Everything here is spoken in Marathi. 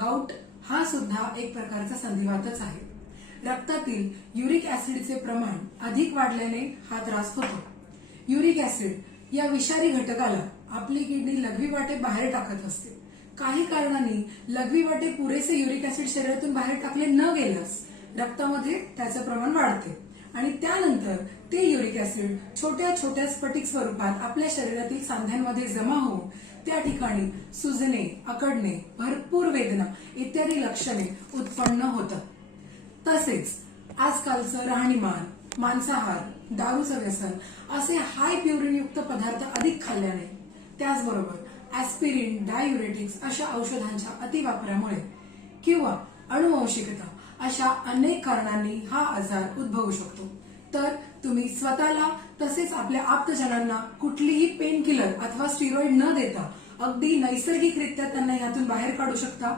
गाऊट हा सुद्धा एक प्रकारचा संधिवातच आहे. रक्तातील युरिक ऍसिडचे प्रमाण अधिक वाढल्याने हा त्रास होतो. युरिक ऍसिड या विषारी घटकाला आपली किडनी लघवी वाटे बाहेर टाकत असते. काही कारणांनी लघवी वाटे पुरेसे युरिक ऍसिड शरीरातून बाहेर टाकले न गेल्यास रक्तामध्ये त्याचे प्रमाण वाढते आणि त्यानंतर ते युरिक ऍसिड छोट्या छोट्या स्फटिक स्वरूपात आपल्या शरीरातील सांध्यांमध्ये जमा होऊन त्या ठिकाणी सुजणे, अकडणे, भरपूर वेदना इत्यादी लक्षणे उत्पन्न होतात. तसेच आजकालचं राहणीमान, मांसाहार, दारूचं व्यसन असे हाय प्युरिन युक्त पदार्थ अधिक खाल्ल्याने, त्याचबरोबर ऍस्पिरिन, डायुरेटिक्स अशा औषधांच्या अतिवापरामुळे किंवा अनुवंशिकता अशा अनेक कारणांनी हा आजार उद्भवू शकतो. तर तुम्ही स्वतःला तसेच आपल्या आप्तजनांना कुठलीही पेन किलर अथवा स्टिरॉइड न देता अगदी नैसर्गिकरित्या त्यांना यातून बाहेर काढू शकता.